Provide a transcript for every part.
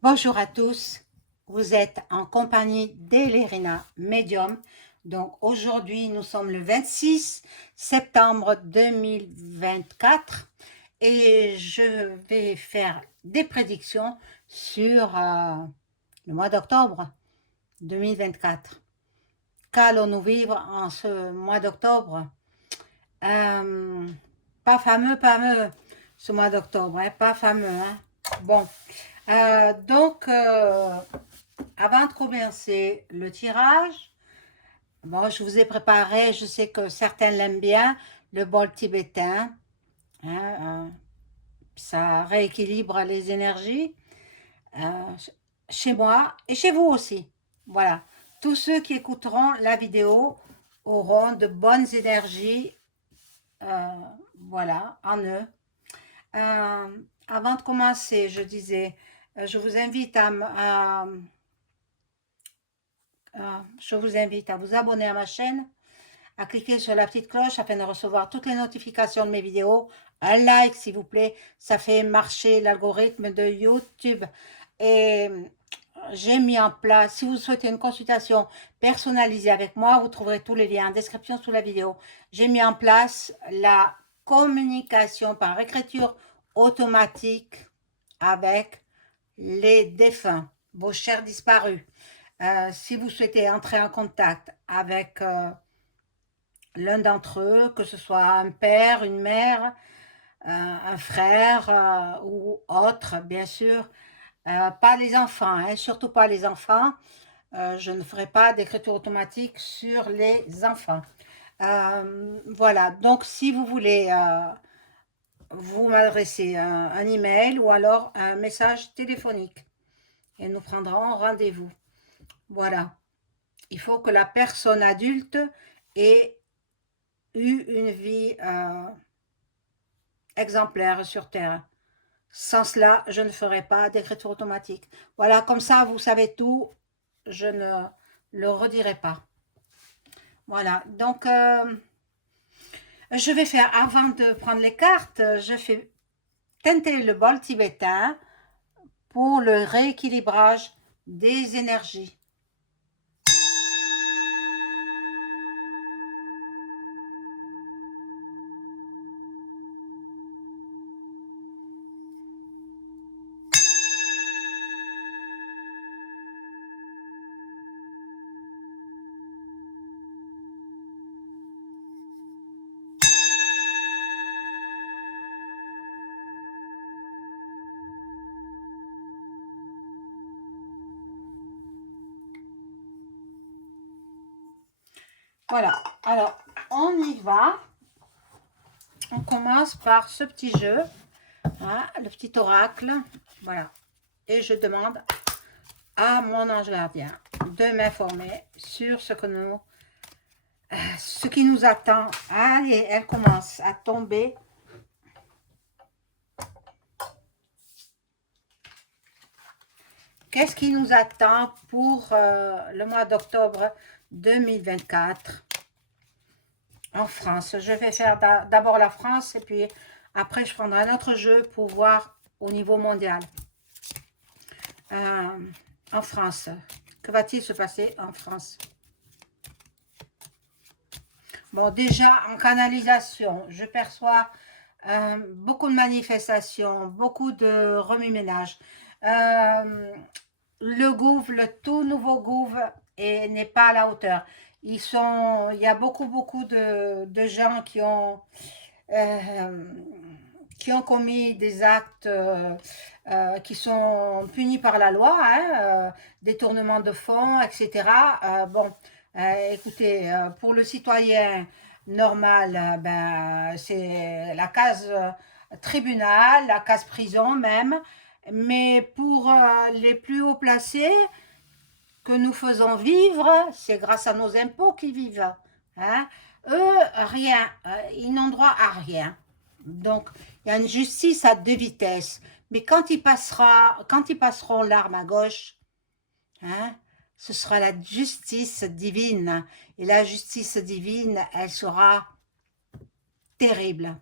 Bonjour à tous, vous êtes en compagnie d'Elerina Medium. Donc aujourd'hui, nous sommes le 26 septembre 2024 et je vais faire des prédictions sur le mois d'octobre 2024. Qu'allons-nous vivre en ce mois d'octobre? Euh, Pas fameux, ce mois d'octobre, hein, pas fameux. Hein. Bon, avant de commencer le tirage, bon, je vous ai préparé, je sais que certains l'aiment bien, le bol tibétain. Hein, ça rééquilibre les énergies euh, chez moi et chez vous aussi. Voilà. Tous ceux qui écouteront la vidéo auront de bonnes énergies euh, voilà, en eux. Euh, Avant de commencer, je disais, je vous invite je vous invite à vous abonner à ma chaîne, à cliquer sur la petite cloche afin de recevoir toutes les notifications de mes vidéos. Un like, s'il vous plaît, ça fait marcher l'algorithme de YouTube. Et j'ai mis en place, si vous souhaitez une consultation personnalisée avec moi, vous trouverez tous les liens en description sous la vidéo. J'ai mis en place la communication par écriture automatique avec les défunts, vos chers disparus. Si vous souhaitez entrer en contact avec l'un d'entre eux, que ce soit un père, une mère, un frère ou autre, bien sûr, pas les enfants, hein, surtout pas les enfants. Je ne ferai pas d'écriture automatique sur les enfants. Voilà, donc si vous voulez vous m'adresser un email ou alors un message téléphonique et nous prendrons rendez-vous. Voilà. Il faut que la personne adulte ait eu une vie exemplaire sur Terre. Sans cela, je ne ferai pas d'écriture automatique. Voilà, comme ça, vous savez tout. Je ne le redirai pas. Voilà, donc je vais faire, avant de prendre les cartes, je fais teinter le bol tibétain pour le rééquilibrage des énergies. Voilà, alors on y va. On commence par ce petit jeu, hein, le petit oracle. Voilà, et je demande à mon ange gardien de m'informer sur ce qui nous attend. Allez, elle commence à tomber. Qu'est-ce qui nous attend pour le mois d'octobre 2024 en France? Je vais faire d'abord la France et puis après je prendrai un autre jeu pour voir au niveau mondial. En France, que va-t-il se passer en France? Bon, déjà, en canalisation, je perçois beaucoup de manifestations, beaucoup de remue-ménage. Le gouffre, le tout nouveau gouffre n'est pas à la hauteur. Il y a beaucoup de gens qui ont commis des actes qui sont punis par la loi, hein, détournement de fonds, etc. Bon, écoutez, pour le citoyen normal, ben, c'est la case tribunal, la case prison même. Mais pour les plus haut placés que nous faisons vivre, c'est grâce à nos impôts qu'ils vivent. Hein. Eux, rien, ils n'ont droit à rien. Donc, il y a une justice à deux vitesses. Mais quand ils passeront l'arme à gauche, hein, ce sera la justice divine. Et la justice divine, elle sera terrible.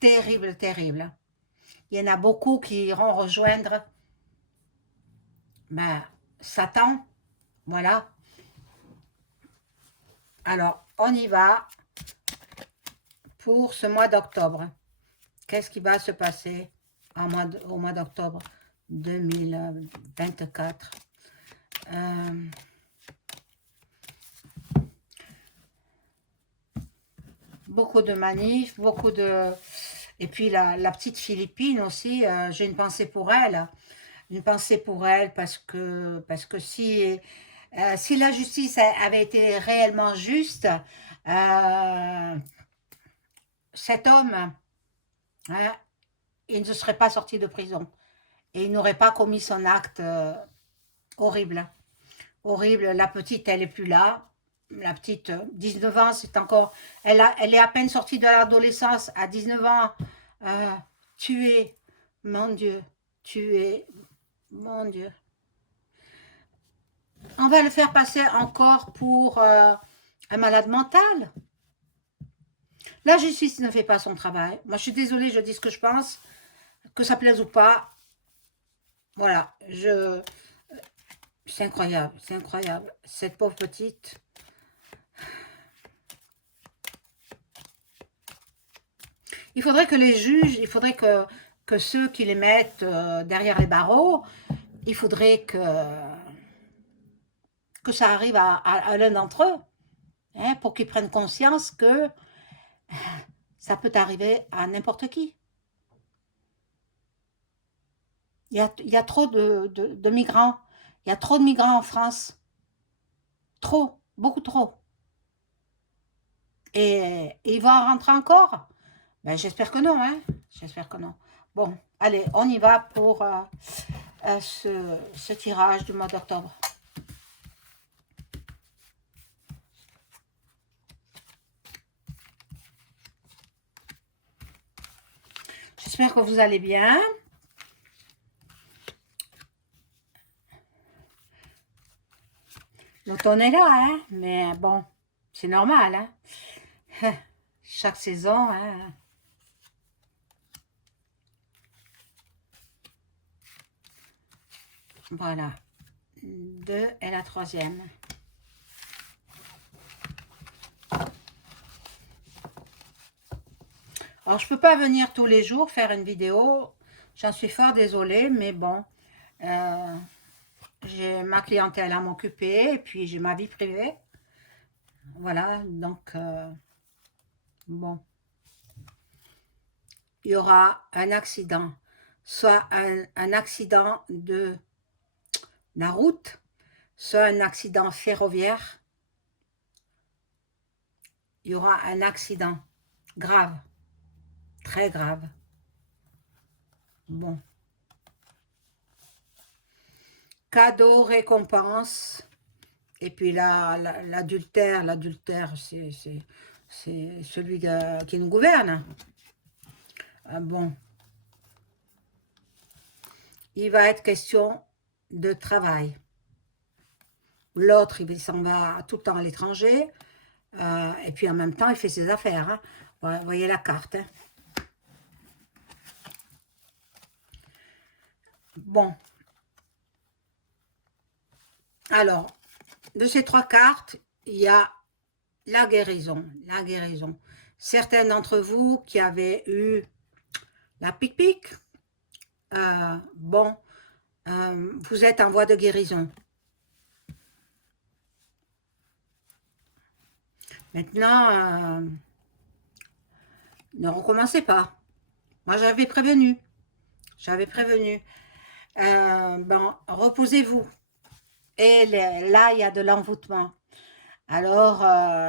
Terrible, terrible. Il y en a beaucoup qui iront rejoindre ben, Satan, voilà. Alors, on y va pour ce mois d'octobre. Qu'est-ce qui va se passer au mois d'octobre 2024? Beaucoup de manifs, beaucoup de... Et puis la petite Philippine aussi, j'ai une pensée pour elle. Une pensée pour elle parce que si la justice avait été réellement juste, cet homme, hein, il ne serait pas sorti de prison et il n'aurait pas commis son acte horrible. Horrible, la petite, elle est plus là. La petite, 19 ans, c'est encore... elle est à peine sortie de l'adolescence, à 19 ans, tuée. Mon Dieu, tuée. Mon Dieu. On va le faire passer encore pour un malade mental. La justice ne fait pas son travail. Moi, je suis désolée, je dis ce que je pense, que ça plaise ou pas. Voilà, c'est incroyable, c'est incroyable. Cette pauvre petite. Il faudrait que les juges, il faudrait que ceux qui les mettent derrière les barreaux, il faudrait que ça arrive à l'un d'entre eux, hein, pour qu'ils prennent conscience que ça peut arriver à n'importe qui. Il y a trop de migrants. Il y a trop de migrants en France. Trop, beaucoup trop. Et ils vont en rentrer encore? Ben, j'espère que non, hein. J'espère que non. Bon, allez, on y va pour ce tirage du mois d'octobre. J'espère que vous allez bien. L'automne est là, hein, mais bon, c'est normal, hein. Chaque saison, hein. Voilà. 2 et la troisième. Alors, je peux pas venir tous les jours faire une vidéo. J'en suis fort désolée, mais bon. J'ai ma clientèle à m'occuper et puis j'ai ma vie privée. Voilà, donc, bon. Il y aura un accident. Soit un accident de la route, soit un accident ferroviaire. Il y aura un accident grave, très grave. Bon. Cadeau, récompense. Et puis l'adultère, c'est celui qui nous gouverne. Bon. Il va être question de travail. L'autre, il s'en va tout le temps à l'étranger. Et puis en même temps, il fait ses affaires. Hein. Vous voyez la carte. Hein. Bon. Alors, de ces 3 cartes, il y a la guérison. La guérison. Certains d'entre vous qui avaient eu la pic-pic, bon, vous êtes en voie de guérison. Maintenant, ne recommencez pas. Moi, j'avais prévenu. J'avais prévenu. Bon, reposez-vous. Et là, il y a de l'envoûtement. Alors,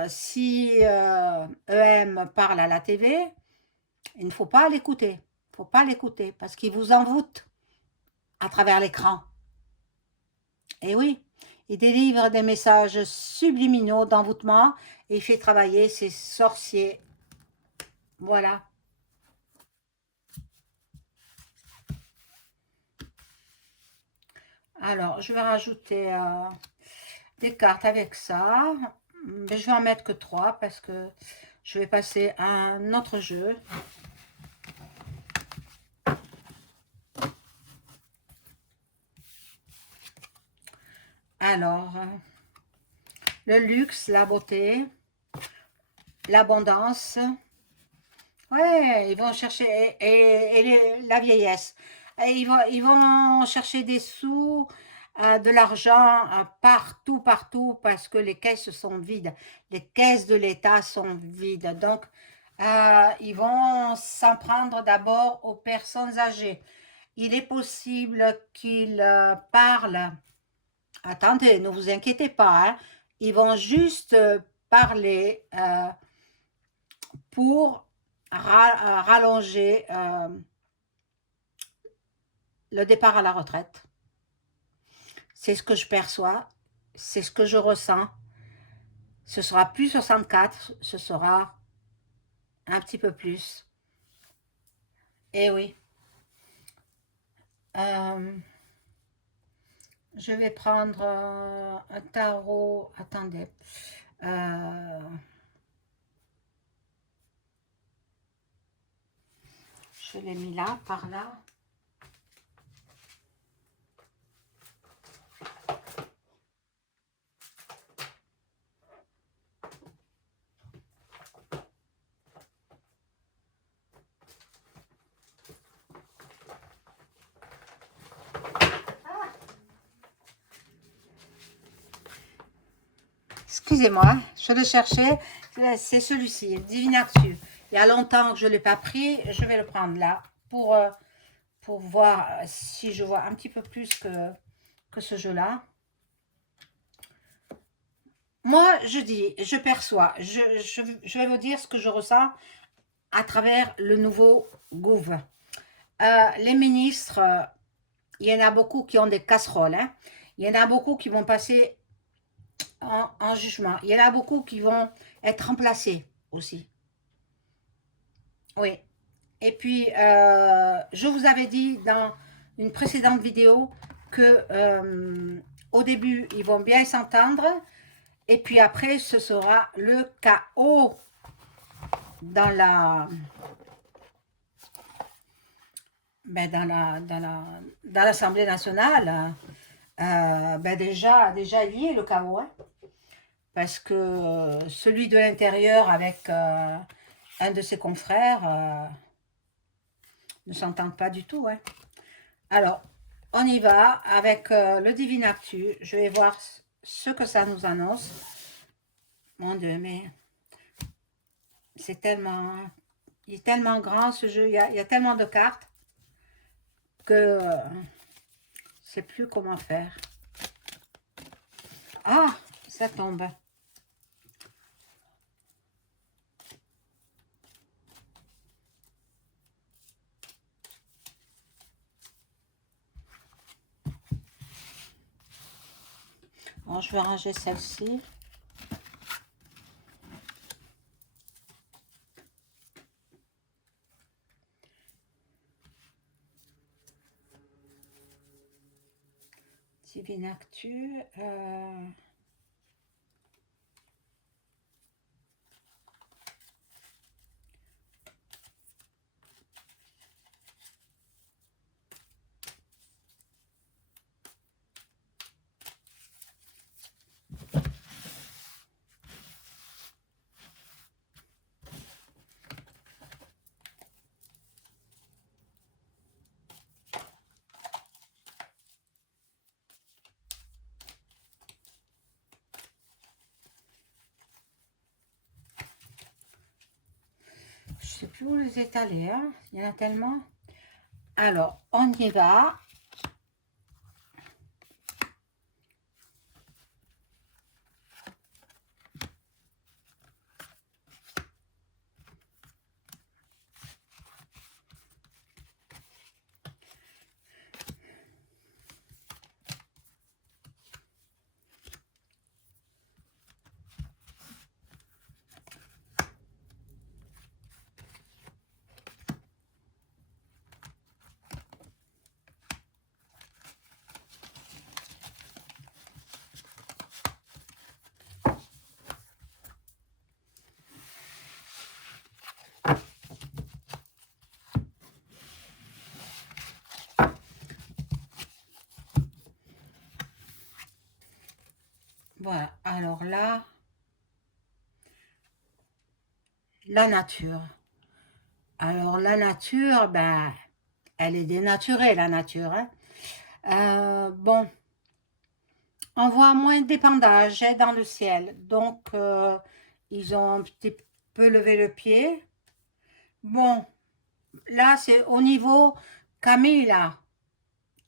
si EM parle à la TV, il ne faut pas l'écouter. Il ne faut pas l'écouter parce qu'il vous envoûte à travers l'écran. Et oui, il délivre des messages subliminaux d'envoûtement et il fait travailler ses sorciers. Voilà. Alors, je vais rajouter des cartes avec ça. Mais je vais en mettre que 3 parce que je vais passer à un autre jeu. Alors, le luxe, la beauté, l'abondance. Ouais, ils vont chercher, la vieillesse. Et ils vont chercher des sous, de l'argent partout, partout, parce que les caisses sont vides. Les caisses de l'État sont vides. Donc, ils vont s'en prendre d'abord aux personnes âgées. Il est possible qu'ils parlent. Attendez, ne vous inquiétez pas, hein. Ils vont juste parler pour rallonger le départ à la retraite. C'est ce que je perçois, c'est ce que je ressens. Ce sera plus 64, ce sera un petit peu plus. Eh oui. Euh, je vais prendre un tarot. Attendez. Euh, je l'ai mis là, par là. Excusez-moi, je le cherchais. C'est celui-ci, Divine Arthur. Il y a longtemps que je ne l'ai pas pris. Je vais le prendre là pour voir si je vois un petit peu plus que ce jeu-là. Moi, je dis, je perçois, je vais vous dire ce que je ressens à travers le nouveau gouv. Les ministres, il y en a beaucoup qui ont des casseroles. Hein. Il y en a beaucoup qui vont passer en jugement. Il y en a beaucoup qui vont être remplacés aussi. Oui. Et puis, je vous avais dit dans une précédente vidéo que au début, ils vont bien s'entendre. Et puis après, ce sera le chaos dans la... Ben dans l'Assemblée nationale. Déjà, il y est le chaos. Hein, parce que celui de l'intérieur avec un de ses confrères ne s'entendent pas du tout. Hein. Alors, on y va avec le Divine Actu. Je vais voir ce que ça nous annonce. Mon Dieu, mais c'est tellement... Il est tellement grand ce jeu, il y a tellement de cartes que je ne sais plus comment faire. Ah, ça tombe. Bon, je vais ranger celle-ci. Divine Actu. Je sais plus où les étaler, hein. Il y en a tellement. Alors, on y va. Voilà. Alors là, la nature. Alors la nature, ben, elle est dénaturée, la nature, hein. Bon, on voit moins d'épandage hein, dans le ciel. Donc, ils ont un petit peu levé le pied. Bon, là, c'est au niveau Camilla,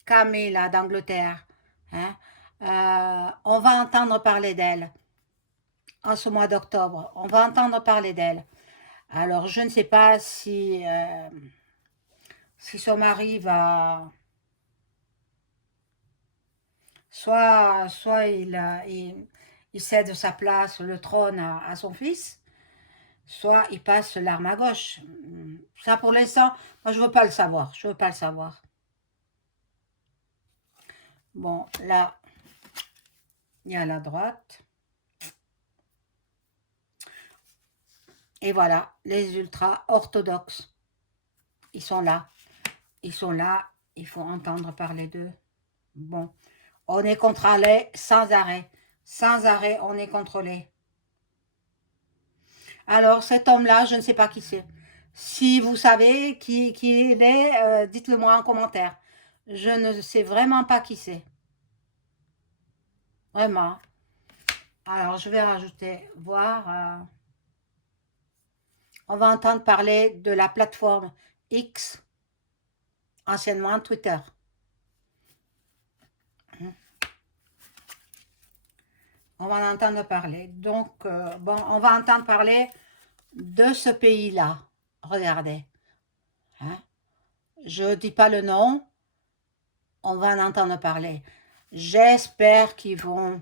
Camilla d'Angleterre, hein. On va entendre parler d'elle en ce mois d'octobre. On va entendre parler d'elle. Alors, je ne sais pas si son mari va... Soit il cède sa place, le trône à son fils, soit il passe l'arme à gauche. Ça, pour l'instant, moi, je veux pas le savoir. Je veux pas le savoir. Bon, là, il y a la droite. Et voilà, les ultra-orthodoxes. Ils sont là. Ils sont là. Il faut entendre parler d'eux. Bon, on est contrôlé sans arrêt. Sans arrêt, on est contrôlé. Alors, cet homme-là, je ne sais pas qui c'est. Si vous savez qui il est, dites-le moi en commentaire. Je ne sais vraiment pas qui c'est. Vraiment. Alors, je vais rajouter, voir. On va entendre parler de la plateforme X, anciennement Twitter. On va en entendre parler. Donc, bon, on va entendre parler de ce pays-là. Regardez. Hein? Je ne dis pas le nom. On va en entendre parler. J'espère qu'ils vont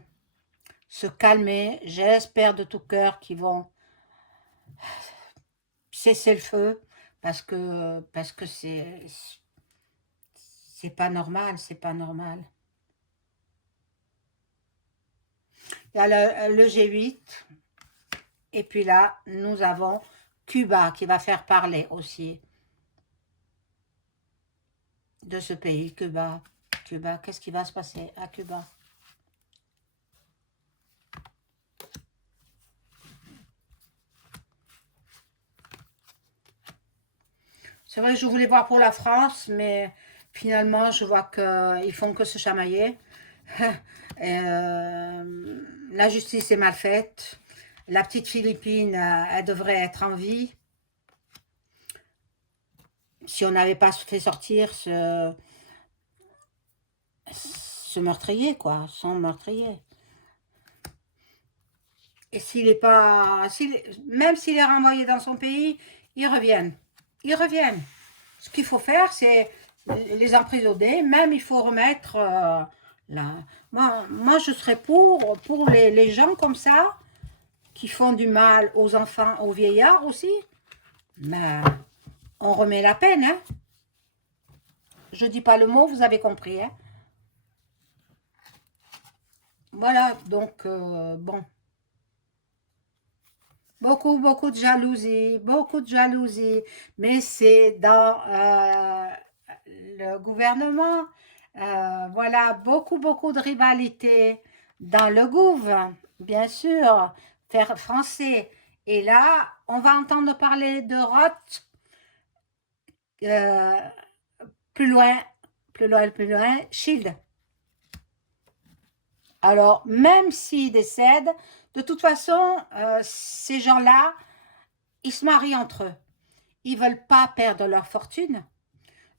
se calmer. J'espère de tout cœur qu'ils vont cesser le feu parce que c'est pas normal, c'est pas normal. Il y a le G8 et puis là, nous avons Cuba qui va faire parler aussi de ce pays, Cuba. Cuba, qu'est-ce qui va se passer à Cuba? C'est vrai que je voulais voir pour la France, mais finalement, je vois qu'ils font que se chamailler. La justice est mal faite. La petite Philippine, elle devrait être en vie. Si on n'avait pas fait sortir ce meurtrier, quoi, son meurtrier. Et s'il est pas, même s'il est renvoyé dans son pays, ils reviennent. Ils reviennent. Ce qu'il faut faire, c'est les emprisonner. Même il faut remettre là. Moi, je serais pour les gens comme ça qui font du mal aux enfants, aux vieillards aussi. Mais on remet la peine. Hein. Je dis pas le mot, vous avez compris. Hein. Voilà, donc bon. Beaucoup de jalousie, beaucoup de jalousie. Mais c'est dans le gouvernement. Voilà, beaucoup de rivalité dans le gouv, bien sûr, faire français. Et là, on va entendre parler de Roth euh, plus loin, plus loin, Shield. Alors, même s'ils décèdent, de toute façon, ces gens-là, ils se marient entre eux. Ils ne veulent pas perdre leur fortune.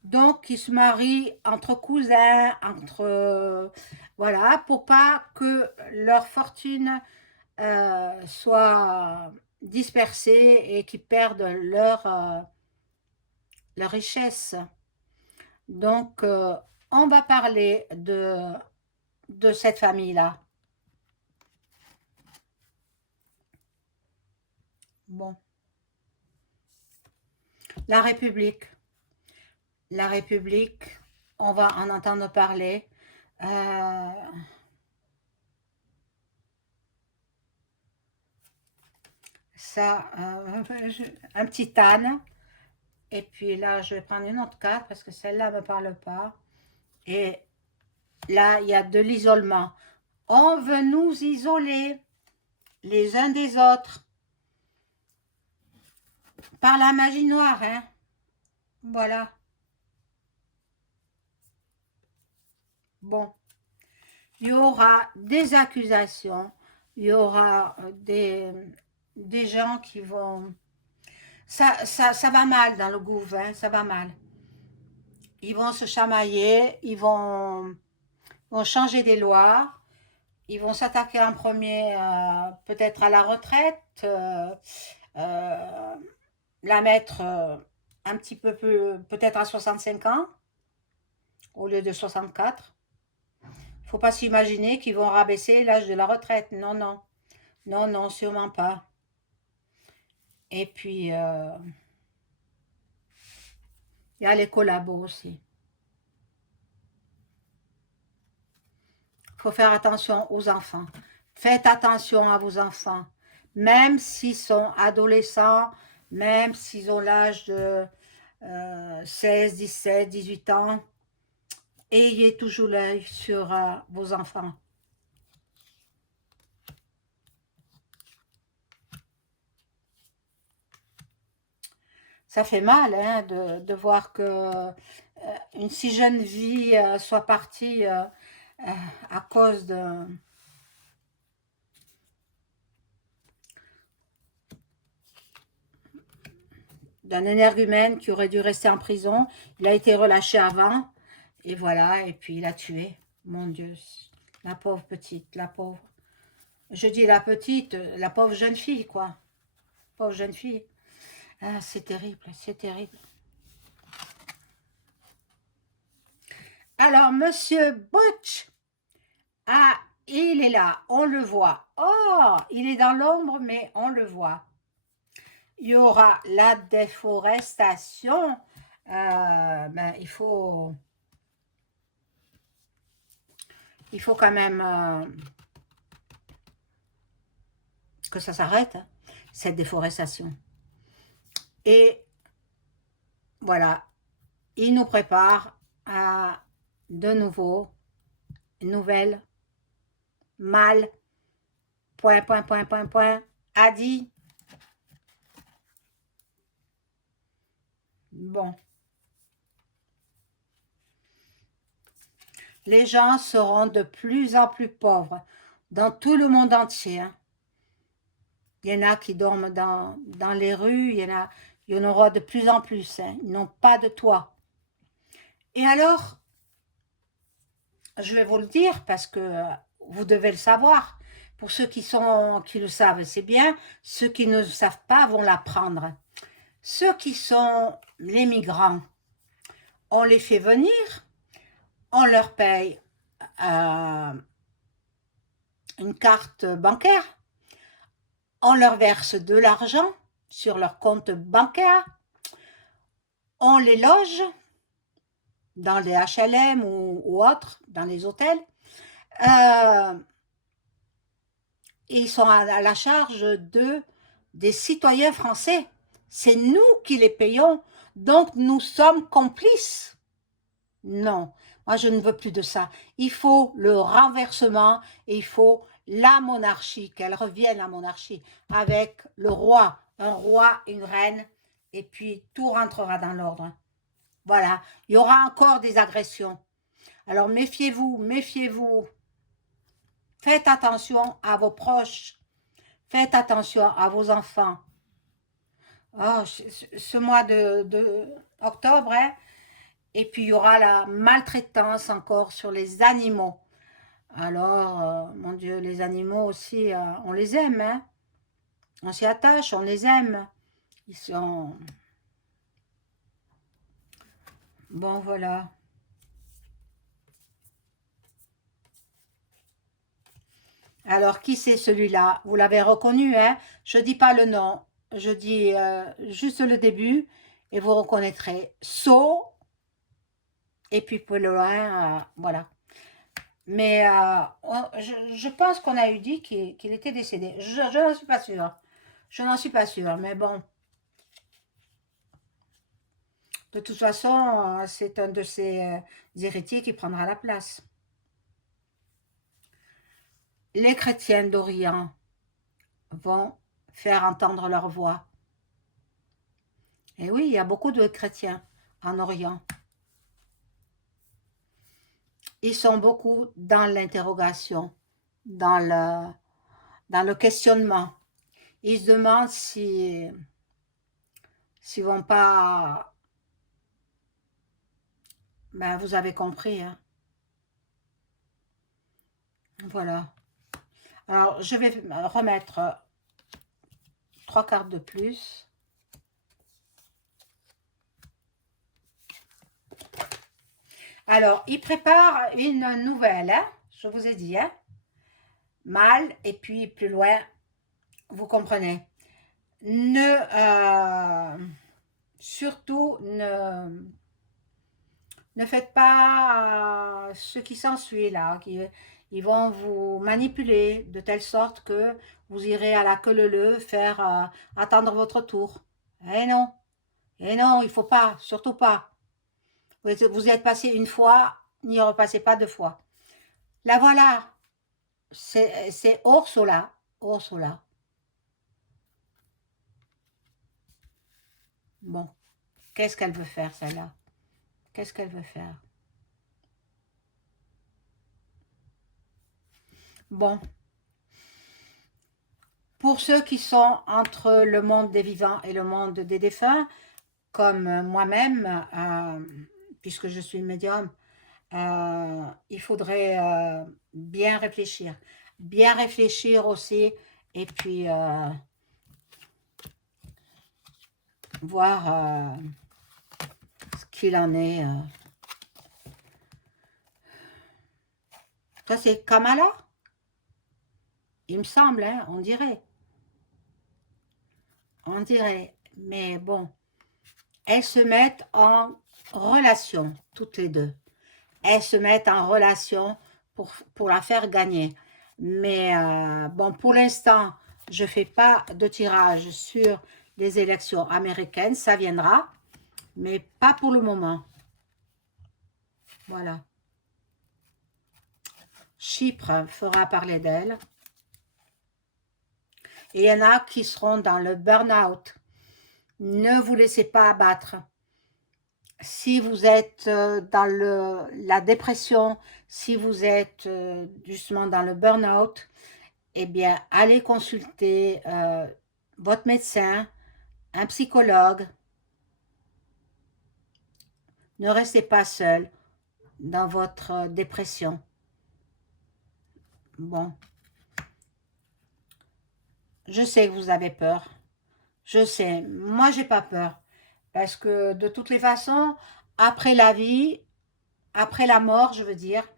Donc, ils se marient entre cousins, voilà, pour pas que leur fortune soit dispersée et qu'ils perdent leur richesse. Donc, on va parler de cette famille-là. Bon. La République. La République, on va en entendre parler. Ça, un petit âne. Et puis là, je vais prendre une autre carte parce que celle-là ne me parle pas. Et là, il y a de l'isolement. On veut nous isoler les uns des autres par la magie noire, hein. Voilà. Bon, il y aura des accusations, il y aura des gens qui vont... Ça va mal dans le gouvernement, hein, ça va mal. Ils vont se chamailler, vont changer des lois, ils vont s'attaquer en premier peut-être à la retraite, euh, la mettre un petit peu plus, peut-être à 65 ans au lieu de 64. Il ne faut pas s'imaginer qu'ils vont rabaisser l'âge de la retraite. Non, non, non, non, sûrement pas. Et puis, il y a les collabos aussi. Il faut faire attention aux enfants. Faites attention à vos enfants. Même s'ils sont adolescents, même s'ils ont l'âge de 16, 17, 18 ans, ayez toujours l'œil sur vos enfants. Ça fait mal hein, de voir que une si jeune vie soit partie à cause d'un énergumène qui aurait dû rester en prison. Il a été relâché avant, et voilà, et puis il a tué. Mon Dieu, la pauvre petite, la pauvre. Je dis la petite, la pauvre jeune fille, quoi. Pauvre jeune fille. Ah, c'est terrible, c'est terrible. Alors, Monsieur Butch, ah, il est là, on le voit. Oh, il est dans l'ombre, mais on le voit. Il y aura la déforestation. Ben, il faut quand même que ça s'arrête, hein, cette déforestation. Et voilà, il nous prépare à de nouveau nouvelles mal, point, point, point, point, point, a dit. Bon. Les gens seront de plus en plus pauvres dans tout le monde entier. Hein. Il y en a qui dorment dans les rues, il y en aura de plus en plus. Hein. Ils n'ont pas de toit. Et alors, je vais vous le dire parce que vous devez le savoir. Pour ceux qui le savent, c'est bien. Ceux qui ne le savent pas vont l'apprendre. Ceux qui sont les migrants, on les fait venir, on leur paye une carte bancaire, on leur verse de l'argent sur leur compte bancaire, on les loge dans des HLM ou autres, dans les hôtels, et ils sont à la charge des citoyens français. C'est nous qui les payons, donc nous sommes complices. Non, moi je ne veux plus de ça. Il faut le renversement et il faut la monarchie, qu'elle revienne la monarchie, avec le roi, un roi, une reine, et puis tout rentrera dans l'ordre. Voilà, il y aura encore des agressions. Alors méfiez-vous, méfiez-vous. Faites attention à vos proches. Faites attention à vos enfants. Oh, ce mois de octobre, hein, et puis il y aura la maltraitance encore sur les animaux. Alors, mon Dieu, les animaux aussi, on les aime, hein. On s'y attache, on les aime. Ils sont... Bon, voilà. Alors, qui c'est celui-là? Vous l'avez reconnu, hein? Je dis pas le nom. Je dis juste le début et vous reconnaîtrez. So, et puis pour le loin, voilà. Mais je pense qu'on a eu dit qu'il était décédé. Je n'en suis pas sûre. Je n'en suis pas sûre, mais bon. De toute façon, c'est un de ces héritiers qui prendra la place. les chrétiens d'Orient vont faire entendre leur voix. Et oui, il y a beaucoup de chrétiens en Orient. Ils sont beaucoup dans l'interrogation, dans le questionnement. Ils se demandent s'ils vont pas... Ben, vous avez compris, hein. Voilà. Alors, je vais remettre 3 cartes de plus. Alors, il prépare une nouvelle, hein, je vous ai dit, hein, mal, et puis plus loin, vous comprenez. Surtout, ne faites pas ce qui s'ensuit là, ils vont vous manipuler de telle sorte que vous irez à la queue leu faire attendre votre tour. Eh non, il faut pas, surtout pas. Vous y êtes passé une fois, n'y repassez pas 2 fois. La voilà, c'est Ursula. Ursula. Bon, qu'est-ce qu'elle veut faire celle-là? Qu'est-ce qu'elle veut faire? Bon, pour ceux qui sont entre le monde des vivants et le monde des défunts, comme moi-même, puisque je suis médium, il faudrait bien réfléchir. Bien réfléchir aussi, et puis voir ce qu'il en est. Ça, c'est Kamala? Il me semble, hein, on dirait. On dirait. Mais bon, elles se mettent en relation, toutes les deux. Elles se mettent en relation pour la faire gagner. Mais bon, pour l'instant, je ne fais pas de tirage sur les élections américaines. Ça viendra, mais pas pour le moment. Voilà. Chypre fera parler d'elle. Et il y en a qui seront dans le burn-out. Ne vous laissez pas abattre. Si vous êtes dans la dépression, si vous êtes justement dans le burn-out, eh bien, allez consulter votre médecin, un psychologue. Ne restez pas seul dans votre dépression. Bon. Je sais que vous avez peur. Je sais. Moi, j'ai pas peur. Parce que de toutes les façons, après la vie, après la mort, je veux dire,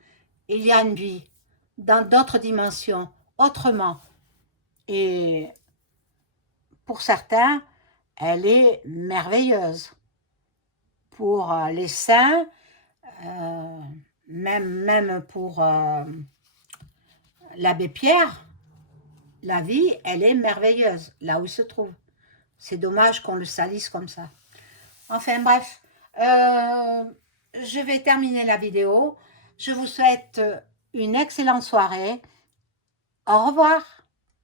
il y a une vie dans d'autres dimensions, autrement. Et pour certains, elle est merveilleuse. Pour les saints, même pour l'abbé Pierre, la vie, elle est merveilleuse, là où il se trouve. C'est dommage qu'on le salisse comme ça. Enfin bref, je vais terminer la vidéo. Je vous souhaite une excellente soirée. Au revoir.